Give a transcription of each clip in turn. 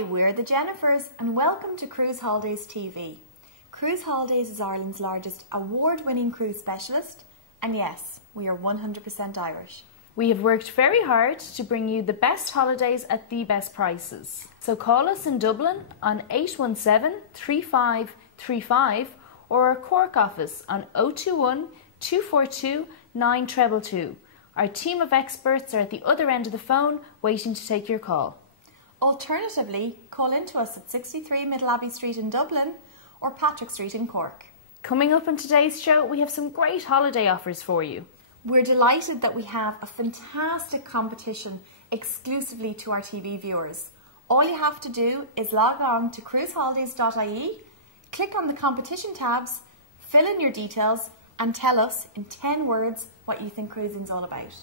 Hi, we're the Jennifers and welcome to Cru Holidays TV. Cru Holidays is Ireland's largest award-winning cruise specialist, and yes, we are 100% Irish. We have worked very hard to bring you the best holidays at the best prices. So call us in Dublin on 817 3535 or our Cork office on 021 242 9222. Our team of experts are at the other end of the phone waiting to take your call. Alternatively, call in to us at 63 Middle Abbey Street in Dublin or Patrick Street in Cork. Coming up in today's show, we have some great holiday offers for you. We're delighted that we have a fantastic competition exclusively to our TV viewers. All you have to do is log on to cruholidays.ie, click on the competition tabs, fill in your details and tell us in 10 words what you think cruising's all about.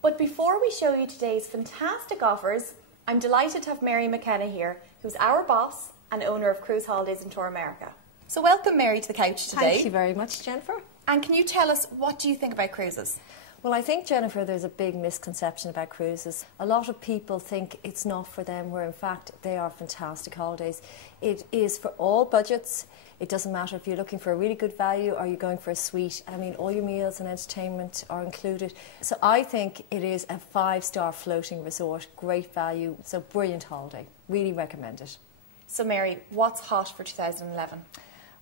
But before we show you today's fantastic offers, I'm delighted to have Mary McKenna here, who's our boss and owner of Cru Holidays and Tour America. So welcome, Mary, to the couch today. Thank you very much, Jennifer. And can you tell us, what do you think about cruises? Well, I think, Jennifer, there's a big misconception about cruises. A lot of people think it's not for them, where in fact they are fantastic holidays. It is for all budgets. It doesn't matter if you're looking for a really good value or you're going for a suite. I mean, all your meals and entertainment are included. So I think it is a 5-star floating resort, great value, so brilliant holiday. Really recommend it. So Mary, what's hot for 2011?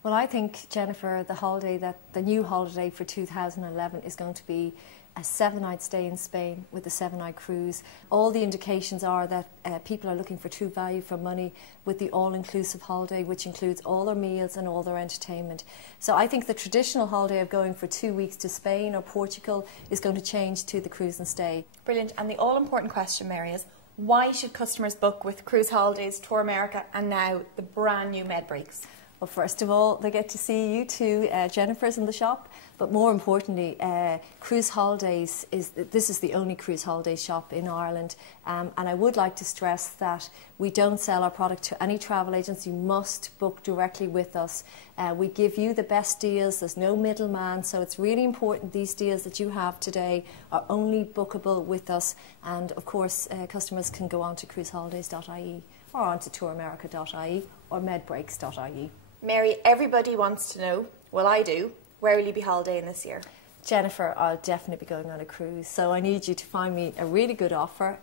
Well, I think, Jennifer, the new holiday for 2011 is going to be a 7-night stay in Spain with a 7-night cruise. All the indications are that people are looking for true value for money with the all-inclusive holiday, which includes all their meals and all their entertainment. So I think the traditional holiday of going for 2 weeks to Spain or Portugal is going to change to the cruise and stay. Brilliant. And the all-important question, Mary, is why should customers book with Cru Holidays, Tour America and now the brand new Med Breaks? Well, first of all, they get to see you two, Jennifers, in the shop. But more importantly, Cru Holidays this is the only Cru Holidays shop in Ireland. And I would like to stress that we don't sell our product to any travel agents. You must book directly with us. We give you the best deals. There's no middleman. So it's really important these deals that you have today are only bookable with us. And of course, customers can go on to cruholidays.ie or on to touramerica.ie or medbreaks.ie. Mary, everybody wants to know, well I do, where will you be holidaying this year? Jennifer, I'll definitely be going on a cruise, so I need you to find me a really good offer.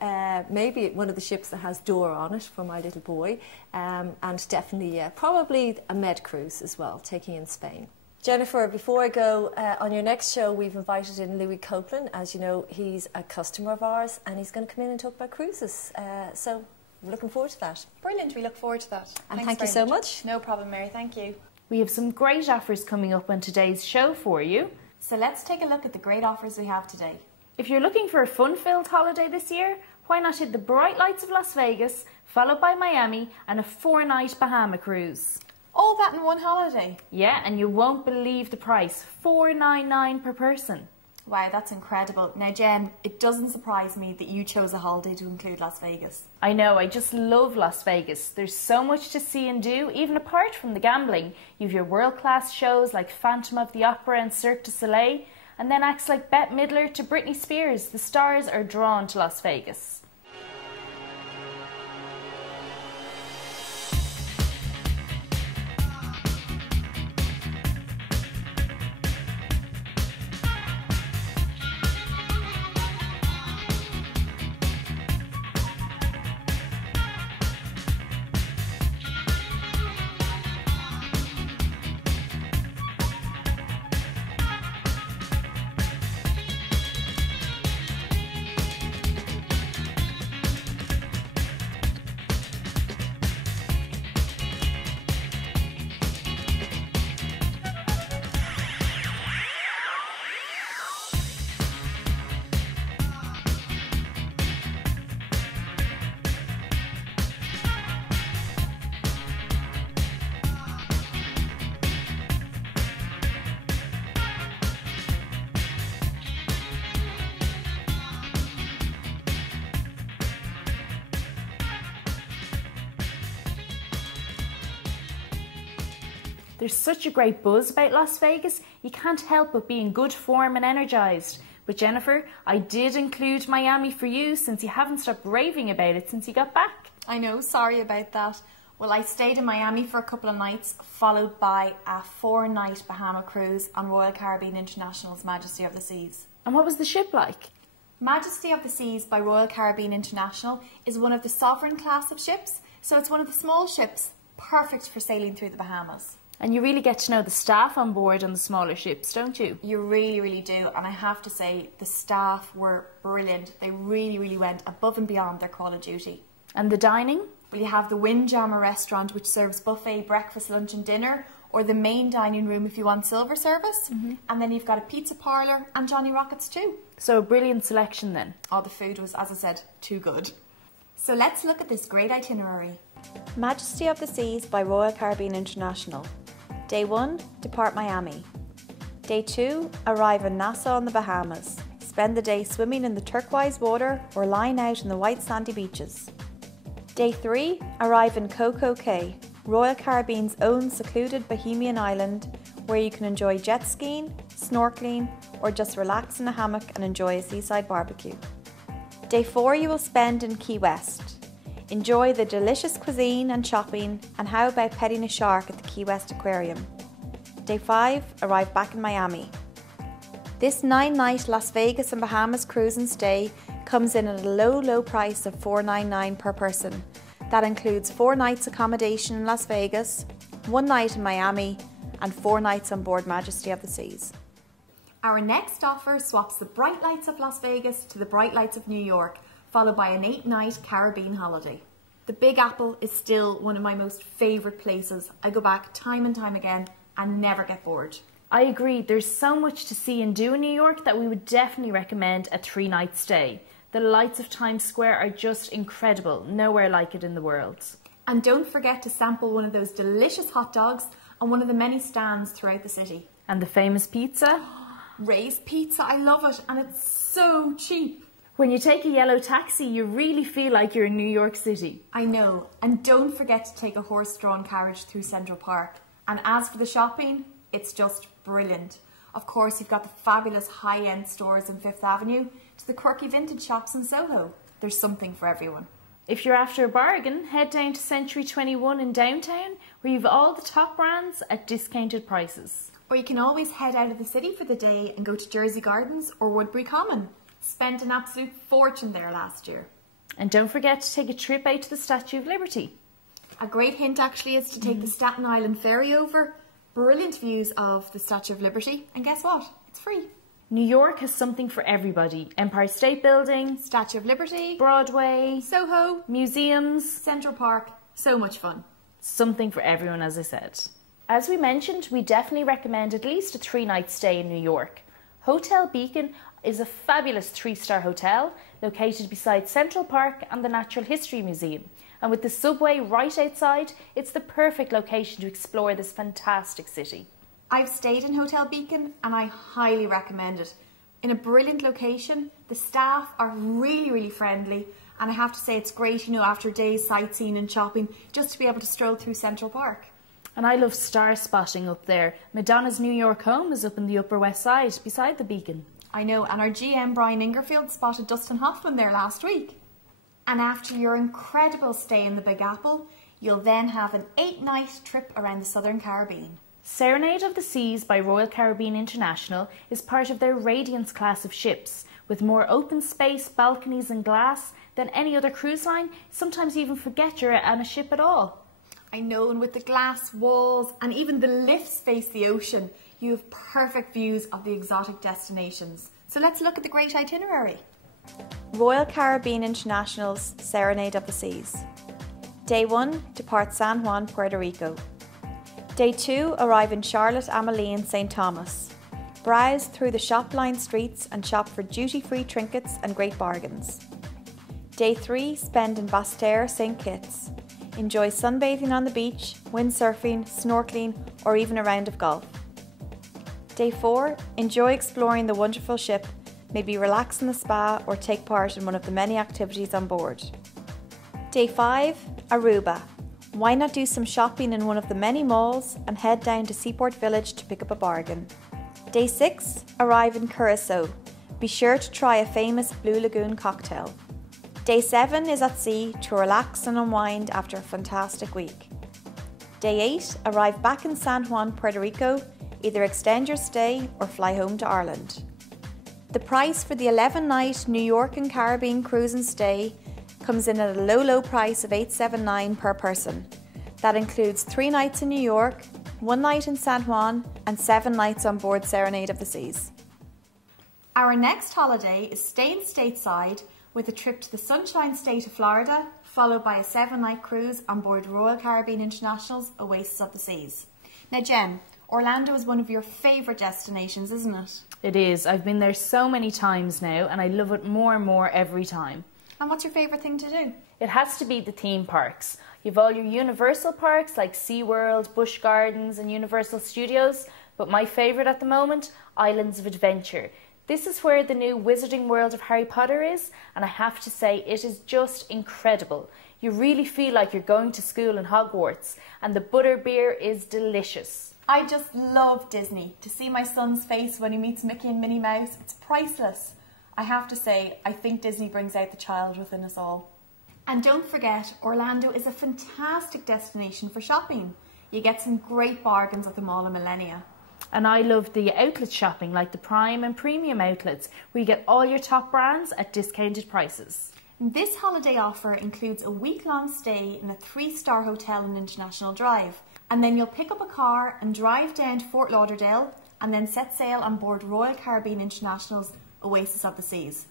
Maybe one of the ships that has door on it for my little boy, and definitely, probably a Med cruise as well, taking in Spain. Jennifer, before I go, on your next show we've invited in Louis Copeland. As you know, he's a customer of ours and he's going to come in and talk about cruises. So we're looking forward to that. Brilliant, we look forward to that. And thank you so much. No problem, Mary, thank you. We have some great offers coming up on today's show for you. So let's take a look at the great offers we have today. If you're looking for a fun-filled holiday this year, why not hit the bright lights of Las Vegas, followed by Miami and a 4-night Bahama cruise. All that in one holiday? Yeah, and you won't believe the price, $499 per person. Wow, that's incredible. Now, Jen, it doesn't surprise me that you chose a holiday to include Las Vegas. I know, I just love Las Vegas. There's so much to see and do, even apart from the gambling. You've your world-class shows like Phantom of the Opera and Cirque du Soleil, and then acts like Bette Midler to Britney Spears. The stars are drawn to Las Vegas. There's such a great buzz about Las Vegas, you can't help but be in good form and energised. But Jennifer, I did include Miami for you since you haven't stopped raving about it since you got back. I know, sorry about that. Well, I stayed in Miami for a couple of nights, followed by a 4-night Bahama cruise on Royal Caribbean International's Majesty of the Seas. And what was the ship like? Majesty of the Seas by Royal Caribbean International is one of the sovereign class of ships, so it's one of the small ships, perfect for sailing through the Bahamas. And you really get to know the staff on board on the smaller ships, don't you? You really, really do. And I have to say, the staff were brilliant. They really, really went above and beyond their call of duty. And the dining? Well, you have the Windjammer restaurant, which serves buffet breakfast, lunch and dinner, or the main dining room if you want silver service. And then you've got a pizza parlour and Johnny Rockets too. So a brilliant selection then. Oh, the food was, as I said, too good. So let's look at this great itinerary. Majesty of the Seas by Royal Caribbean International. Day 1, depart Miami. Day 2, arrive in Nassau in the Bahamas. Spend the day swimming in the turquoise water or lying out in the white sandy beaches. Day 3, arrive in Coco Cay, Royal Caribbean's own secluded Bohemian island, where you can enjoy jet skiing, snorkeling, or just relax in a hammock and enjoy a seaside barbecue. Day 4 you will spend in Key West. Enjoy the delicious cuisine and shopping, and how about petting a shark at the Key West Aquarium. Day 5, arrive back in Miami. This 9-night Las Vegas and Bahamas cruise and stay comes in at a low price of $499 per person. That includes 4 nights accommodation in Las Vegas, 1 night in Miami, and 4 nights on board Majesty of the Seas. Our next offer swaps the bright lights of Las Vegas to the bright lights of New York, followed by an 8-night Caribbean holiday. The Big Apple is still one of my most favourite places. I go back time and time again and never get bored. I agree, there's so much to see and do in New York that we would definitely recommend a 3-night stay. The lights of Times Square are just incredible, nowhere like it in the world. And don't forget to sample one of those delicious hot dogs on one of the many stands throughout the city. And the famous pizza? Ray's Pizza, I love it, and it's so cheap. When you take a yellow taxi, you really feel like you're in New York City. I know, and don't forget to take a horse-drawn carriage through Central Park. And as for the shopping, it's just brilliant. Of course, you've got the fabulous high-end stores in Fifth Avenue to the quirky vintage shops in Soho. There's something for everyone. If you're after a bargain, head down to Century 21 in downtown, where you've all the top brands at discounted prices. Or you can always head out of the city for the day and go to Jersey Gardens or Woodbury Common. Spent an absolute fortune there last year. And don't forget to take a trip out to the Statue of Liberty. A great hint actually is to take the Staten Island ferry over. Brilliant views of the Statue of Liberty, and guess what? It's free. New York has something for everybody. Empire State Building, Statue of Liberty, Broadway, Soho, museums, Central Park. So much fun. Something for everyone, as I said. As we mentioned, we definitely recommend at least a 3-night stay in New York. Hotel Beacon is a fabulous 3-star hotel located beside Central Park and the Natural History Museum. And with the subway right outside, it's the perfect location to explore this fantastic city. I've stayed in Hotel Beacon and I highly recommend it. In a brilliant location, the staff are really friendly, and I have to say it's great, you know, after days sightseeing and shopping, just to be able to stroll through Central Park. And I love star spotting up there. Madonna's New York home is up in the Upper West Side, beside the Beacon. I know, and our GM Brian Ingerfield spotted Dustin Hoffman there last week. And after your incredible stay in the Big Apple, you'll then have an 8-night trip around the Southern Caribbean. Serenade of the Seas by Royal Caribbean International is part of their Radiance class of ships, with more open space, balconies and glass than any other cruise line. Sometimes you even forget you're on a ship at all. I know, and with the glass walls and even the lifts face the ocean, you have perfect views of the exotic destinations. So let's look at the great itinerary. Royal Caribbean International's Serenade of the Seas. Day 1, depart San Juan, Puerto Rico. Day 2, arrive in Charlotte Amalie and St. Thomas. Browse through the shop-lined streets and shop for duty-free trinkets and great bargains. Day 3, spend in Basse-Terre, St. Kitts. Enjoy sunbathing on the beach, windsurfing, snorkeling, or even a round of golf. Day 4, enjoy exploring the wonderful ship, maybe relax in the spa or take part in one of the many activities on board. Day 5, Aruba. Why not do some shopping in one of the many malls and head down to Seaport Village to pick up a bargain. Day 6, arrive in Curacao. Be sure to try a famous Blue Lagoon cocktail. Day 7 is at sea to relax and unwind after a fantastic week. Day 8, arrive back in San Juan, Puerto Rico, either extend your stay or fly home to Ireland. The price for the 11-night New York and Caribbean cruise and stay comes in at a low price of $879 per person. That includes 3 nights in New York, 1 night in San Juan and 7 nights on board Serenade of the Seas. Our next holiday is staying stateside with a trip to the Sunshine State of Florida, followed by a 7-night cruise on board Royal Caribbean International's Oasis of the Seas. Now Jen, Orlando is one of your favourite destinations, isn't it? It is. I've been there so many times now and I love it more and more every time. And what's your favourite thing to do? It has to be the theme parks. You've all your Universal parks like SeaWorld, Busch Gardens and Universal Studios, but my favourite at the moment, Islands of Adventure. This is where the new Wizarding World of Harry Potter is, and I have to say it is just incredible. You really feel like you're going to school in Hogwarts, and the butterbeer is delicious. I just love Disney. To see my son's face when he meets Mickey and Minnie Mouse, it's priceless. I have to say, I think Disney brings out the child within us all. And don't forget, Orlando is a fantastic destination for shopping. You get some great bargains at the Mall of Millennia. And I love the outlet shopping like the Prime and Premium outlets where you get all your top brands at discounted prices. This holiday offer includes a week-long stay in a 3-star hotel in International Drive, and then you'll pick up a car and drive down to Fort Lauderdale and then set sail on board Royal Caribbean International's Oasis of the Seas.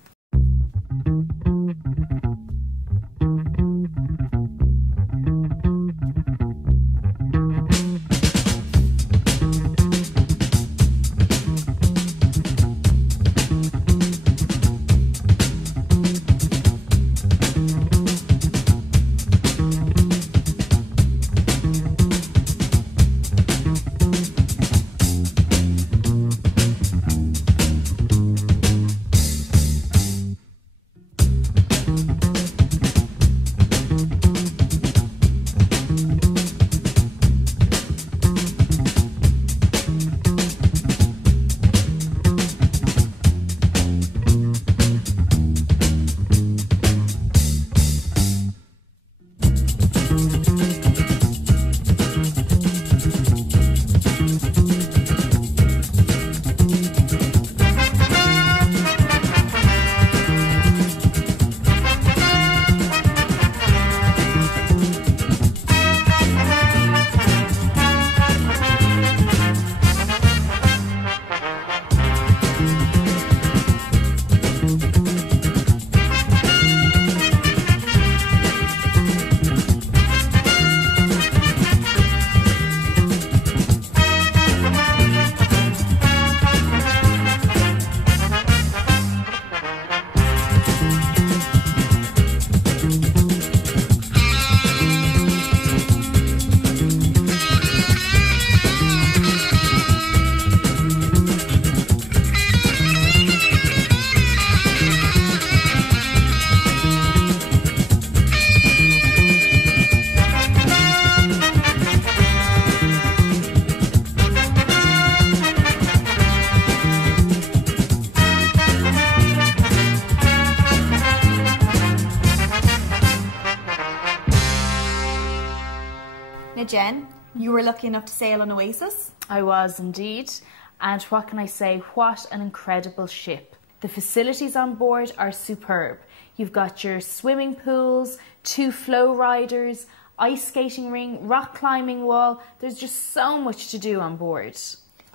Now Jen, you were lucky enough to sail on Oasis. I was indeed. And what can I say, what an incredible ship. The facilities on board are superb. You've got your swimming pools, 2 flow riders, ice skating ring, rock climbing wall. There's just so much to do on board.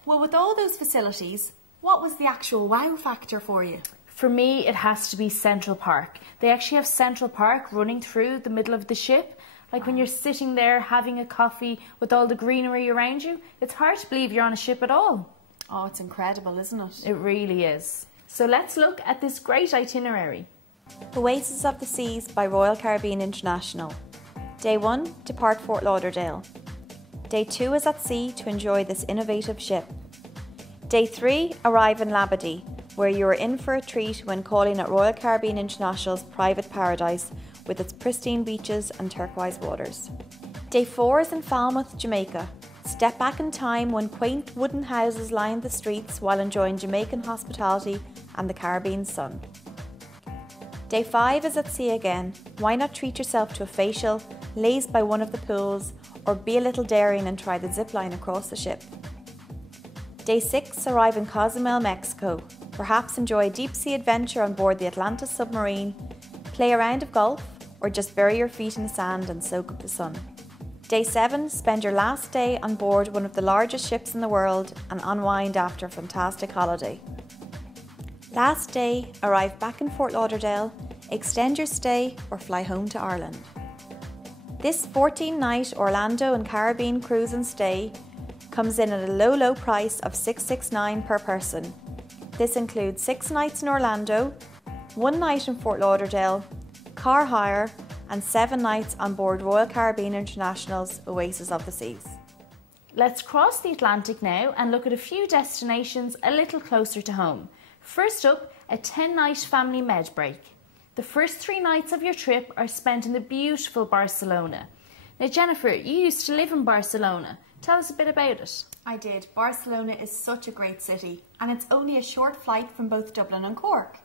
Well, with all those facilities, what was the actual wow factor for you? For me, it has to be Central Park. They actually have Central Park running through the middle of the ship. Like when you're sitting there having a coffee with all the greenery around you, it's hard to believe you're on a ship at all. Oh, it's incredible, isn't it? It really is. So let's look at this great itinerary. Oasis of the Seas by Royal Caribbean International. Day 1, depart Fort Lauderdale. Day 2 is at sea to enjoy this innovative ship. Day 3, arrive in Labadee, where you are in for a treat when calling at Royal Caribbean International's private paradise with its pristine beaches and turquoise waters. Day 4 is in Falmouth, Jamaica. Step back in time when quaint wooden houses line the streets while enjoying Jamaican hospitality and the Caribbean sun. Day 5 is at sea again. Why not treat yourself to a facial, laze by one of the pools, or be a little daring and try the zip line across the ship. Day 6, arrive in Cozumel, Mexico. Perhaps enjoy a deep sea adventure on board the Atlantis submarine, play a round of golf, or just bury your feet in the sand and soak up the sun. Day 7, spend your last day on board one of the largest ships in the world and unwind after a fantastic holiday. Last day, arrive back in Fort Lauderdale, extend your stay or fly home to Ireland. This 14-night Orlando and Caribbean cruise and stay comes in at a low price of $669 per person. This includes 6 nights in Orlando, 1 night in Fort Lauderdale, car hire, and 7 nights on board Royal Caribbean International's Oasis of the Seas. Let's cross the Atlantic now and look at a few destinations a little closer to home. First up, a 10-night family med break. The first 3 nights of your trip are spent in the beautiful Barcelona. Now Jennifer, you used to live in Barcelona. Tell us a bit about it. I did. Barcelona is such a great city, and it's only a short flight from both Dublin and Cork.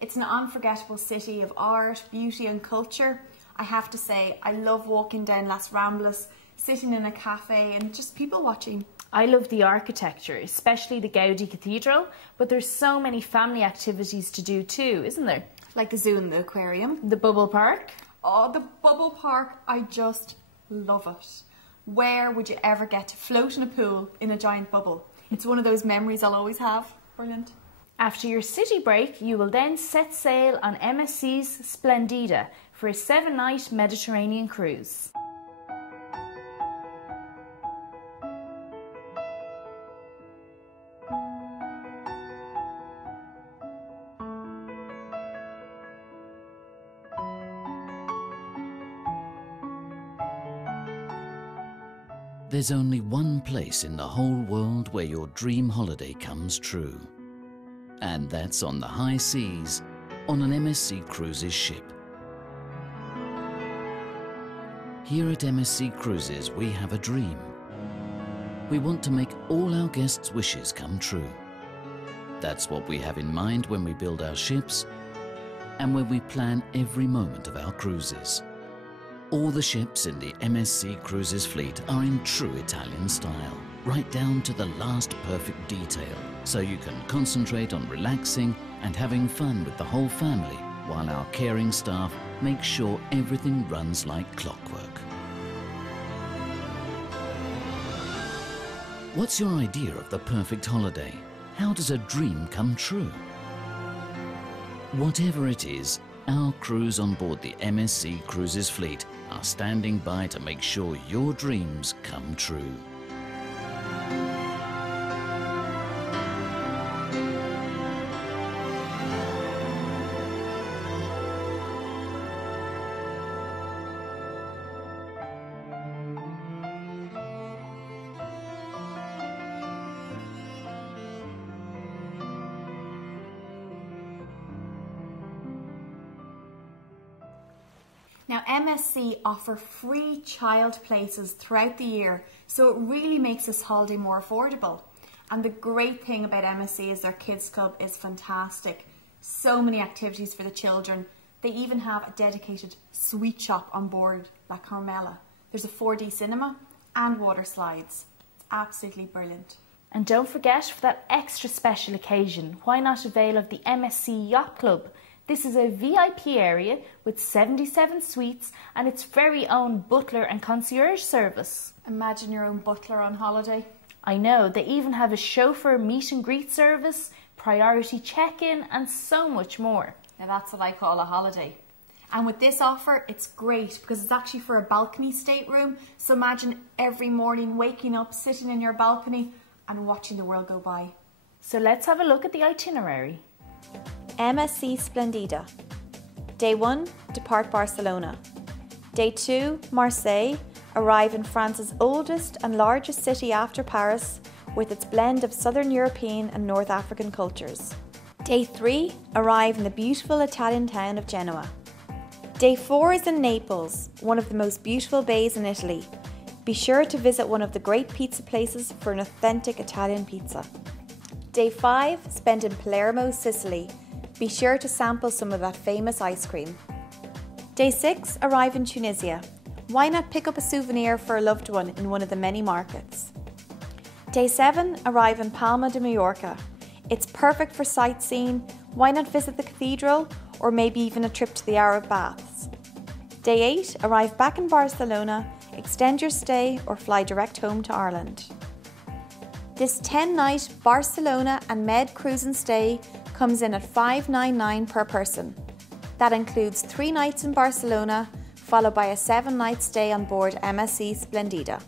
It's an unforgettable city of art, beauty and culture. I have to say, I love walking down Las Ramblas, sitting in a cafe and just people watching. I love the architecture, especially the Gaudi Cathedral, but there's so many family activities to do too, isn't there? Like the zoo and the aquarium. The bubble park. Oh, the bubble park, I just love it. Where would you ever get to float in a pool in a giant bubble? It's one of those memories I'll always have. Brilliant. After your city break, you will then set sail on MSC's Splendida for a 7-night Mediterranean cruise. There's only one place in the whole world where your dream holiday comes true. And that's on the high seas, on an MSC Cruises ship. Here at MSC Cruises, we have a dream. We want to make all our guests' wishes come true. That's what we have in mind when we build our ships and when we plan every moment of our cruises. All the ships in the MSC Cruises fleet are in true Italian style, right down to the last perfect detail, so you can concentrate on relaxing and having fun with the whole family, while our caring staff make sure everything runs like clockwork. What's your idea of the perfect holiday? How does a dream come true? Whatever it is, our crews on board the MSC Cruises fleet are standing by to make sure your dreams come true. Now MSC offer free child places throughout the year, so it really makes this holiday more affordable. And the great thing about MSC is their kids club is fantastic. So many activities for the children. They even have a dedicated sweet shop on board La Carmela. There's a 4D cinema and water slides. It's absolutely brilliant. And don't forget, for that extra special occasion, why not avail of the MSC Yacht Club? This is a VIP area with 77 suites and its very own butler and concierge service. Imagine your own butler on holiday. I know, they even have a chauffeur meet and greet service, priority check-in and so much more. Now that's what I call a holiday. And with this offer, it's great because it's actually for a balcony stateroom. So imagine every morning waking up, sitting in your balcony and watching the world go by. So let's have a look at the itinerary. MSC Splendida. Day 1, depart Barcelona. Day 2, Marseille. Arrive in France's oldest and largest city after Paris, with its blend of Southern European and North African cultures. Day 3, arrive in the beautiful Italian town of Genoa. Day 4 is in Naples, one of the most beautiful bays in Italy. Be sure to visit one of the great pizza places for an authentic Italian pizza. Day 5, spent in Palermo, Sicily. Be sure to sample some of that famous ice cream. Day 6, arrive in Tunisia. Why not pick up a souvenir for a loved one in one of the many markets? Day 7, arrive in Palma de Mallorca. It's perfect for sightseeing. Why not visit the cathedral or maybe even a trip to the Arab baths? Day 8, arrive back in Barcelona, extend your stay or fly direct home to Ireland. This 10-night Barcelona and Med cruise and stay comes in at $599 per person. That includes 3 nights in Barcelona, followed by a 7-night stay on board MSC Splendida.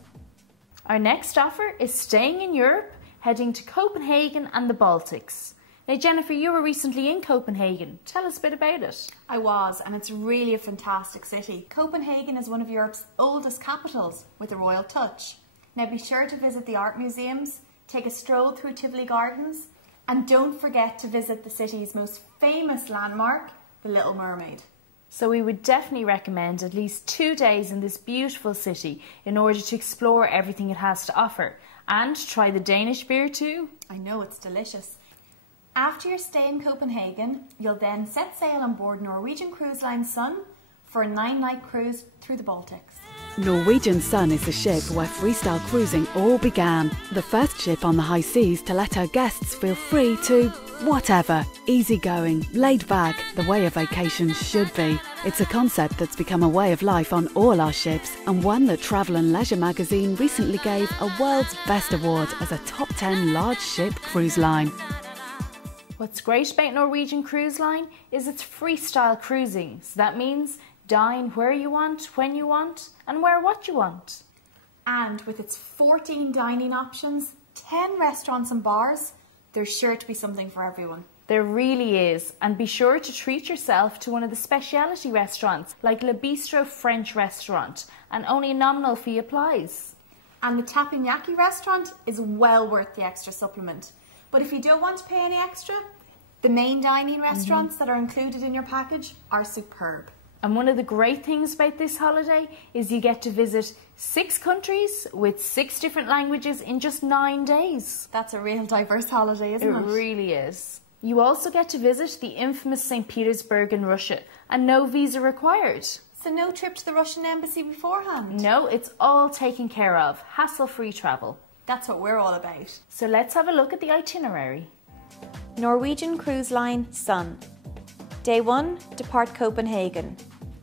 Our next offer is staying in Europe, heading to Copenhagen and the Baltics. Now Jennifer, you were recently in Copenhagen. Tell us a bit about it. I was, and it's really a fantastic city. Copenhagen is one of Europe's oldest capitals with a royal touch. Now be sure to visit the art museums, take a stroll through Tivoli Gardens, and don't forget to visit the city's most famous landmark, the Little Mermaid. So we would definitely recommend at least 2 days in this beautiful city in order to explore everything it has to offer and try the Danish beer too. I know, it's delicious. After your stay in Copenhagen, you'll then set sail on board Norwegian Cruise Line Sun for a 9-night cruise through the Baltics. Norwegian Sun is the ship where freestyle cruising all began. The first ship on the high seas to let her guests feel free to whatever. Easygoing, laid back, the way a vacation should be. It's a concept that's become a way of life on all our ships, and one that Travel and Leisure magazine recently gave a World's Best Award as a top 10 large ship cruise line. What's great about Norwegian Cruise Line is it's freestyle cruising. So that means dine where you want, when you want, and wear what you want. And with its 14 dining options, 10 restaurants and bars, there's sure to be something for everyone. There really is, and be sure to treat yourself to one of the specialty restaurants like Le Bistro French restaurant, and only a nominal fee applies. And the Tapignaki restaurant is well worth the extra supplement. But if you don't want to pay any extra, the main dining restaurants that are included in your package are superb. And one of the great things about this holiday is you get to visit 6 countries with 6 different languages in just 9 days. That's a real diverse holiday, isn't it? It really is. You also get to visit the infamous St. Petersburg in Russia, and no visa required. So no trip to the Russian embassy beforehand? No, it's all taken care of. Hassle-free travel. That's what we're all about. So let's have a look at the itinerary. Norwegian Cruise Line Sun. Day 1, depart Copenhagen.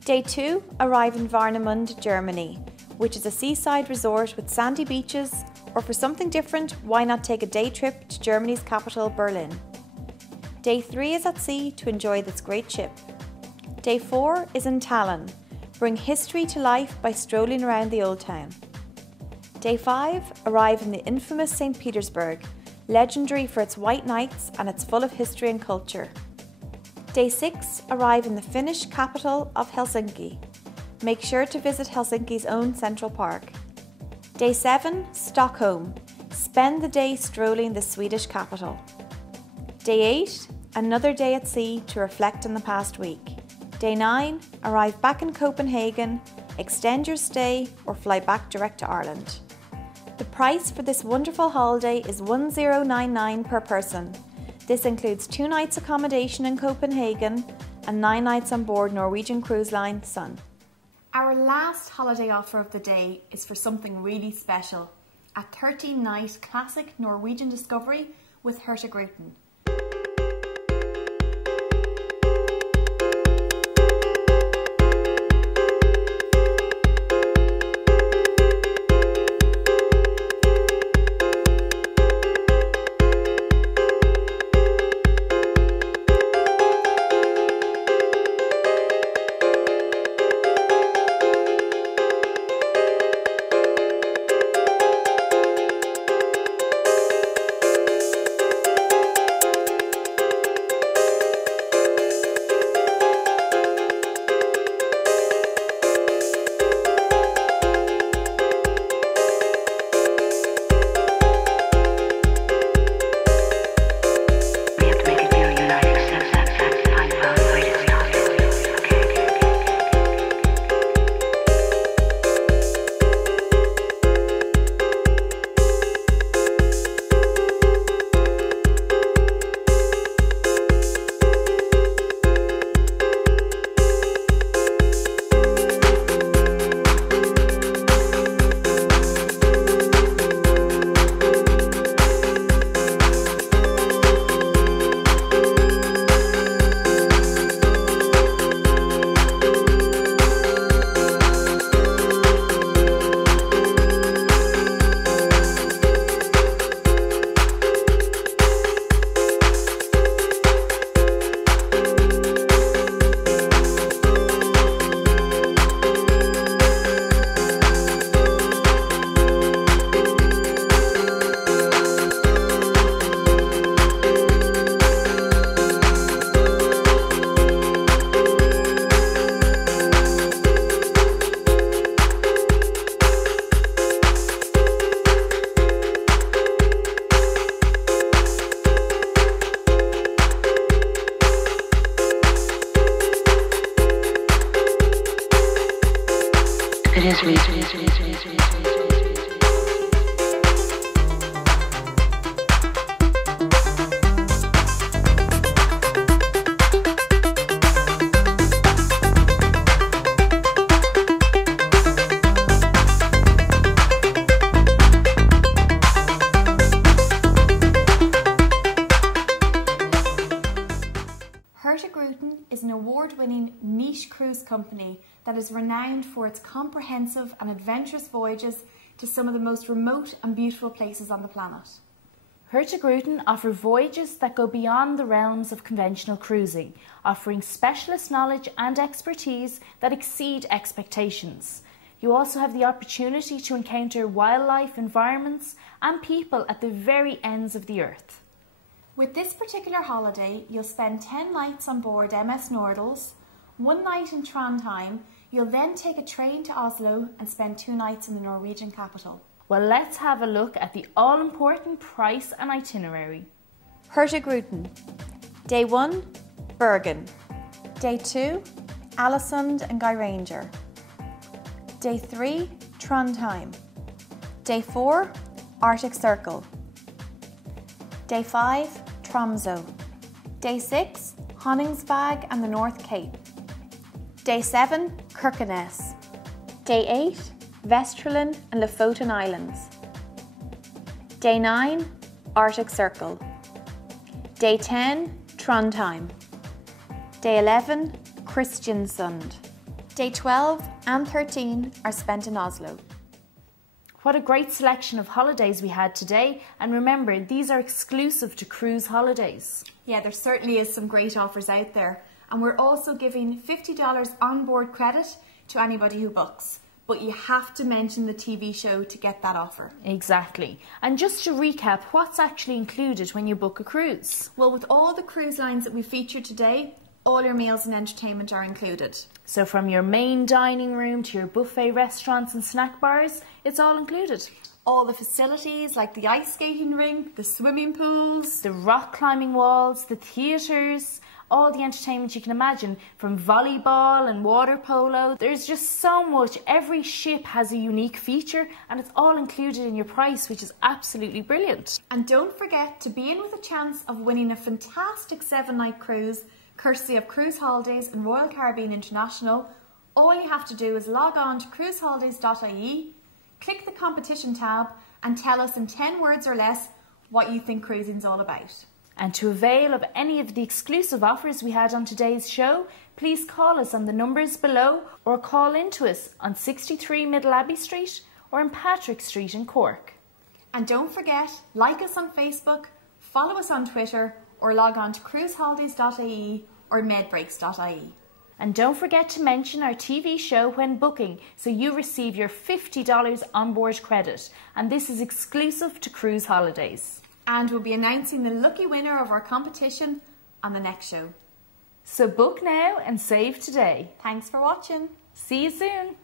Day 2, arrive in Warnemünde, Germany, which is a seaside resort with sandy beaches, or for something different, why not take a day trip to Germany's capital, Berlin. Day 3 is at sea to enjoy this great ship. Day 4 is in Tallinn. Bring history to life by strolling around the old town. Day 5, arrive in the infamous St. Petersburg, legendary for its white nights and it's full of history and culture. Day 6, arrive in the Finnish capital of Helsinki. Make sure to visit Helsinki's own Central Park. Day 7, Stockholm. Spend the day strolling the Swedish capital. Day 8, another day at sea to reflect on the past week. Day 9, arrive back in Copenhagen, extend your stay or fly back direct to Ireland. The price for this wonderful holiday is $1099 per person. This includes 2 nights accommodation in Copenhagen and 9 nights on board Norwegian Cruise Line Sun. Our last holiday offer of the day is for something really special. A 13-night classic Norwegian discovery with Hurtigruten. It is real. Is an award-winning niche cruise company that is renowned for its comprehensive and adventurous voyages to some of the most remote and beautiful places on the planet. Hurtigruten offer voyages that go beyond the realms of conventional cruising, offering specialist knowledge and expertise that exceed expectations. You also have the opportunity to encounter wildlife, environments and people at the very ends of the earth. With this particular holiday, you'll spend 10 nights on board MS Norwals, 1 night in Trondheim. You'll then take a train to Oslo and spend 2 nights in the Norwegian capital. Well, let's have a look at the all-important price and itinerary. Hurtigruten. Day 1, Bergen. Day 2, Alesund and Geiranger. Day 3, Trondheim. Day 4, Arctic Circle. Day 5, Tromsø. Day 6, Honningsvåg and the North Cape. Day 7, Kirkenes. Day 8, Vestfalen and Lofoten Islands. Day 9, Arctic Circle. Day 10, Trondheim. Day 11, Kristiansund. Day 12 and 13 are spent in Oslo. What a great selection of holidays we had today, and remember, these are exclusive to Cruise Holidays. Yeah, there certainly is some great offers out there, and we're also giving $50 onboard credit to anybody who books. But you have to mention the TV show to get that offer. Exactly. And just to recap, what's actually included when you book a cruise? Well, with all the cruise lines that we featured today, all your meals and entertainment are included. So from your main dining room to your buffet restaurants and snack bars, it's all included. All the facilities like the ice skating rink, the swimming pools, the rock climbing walls, the theatres, all the entertainment you can imagine, from volleyball and water polo. There's just so much. Every ship has a unique feature and it's all included in your price, which is absolutely brilliant. And don't forget to be in with a chance of winning a fantastic 7-night cruise courtesy of Cruise Holidays and Royal Caribbean International. All you have to do is log on to cruiseholidays.ie, click the competition tab and tell us in 10 words or less what you think cruising's all about. And to avail of any of the exclusive offers we had on today's show, please call us on the numbers below or call in to us on 63 Middle Abbey Street or in Patrick Street in Cork. And don't forget, like us on Facebook, follow us on Twitter or log on to cruiseholidays.ie or medbreaks.ie. And don't forget to mention our TV show when booking so you receive your $50 onboard credit. And this is exclusive to Cruise Holidays. And we'll be announcing the lucky winner of our competition on the next show. So book now and save today. Thanks for watching. See you soon.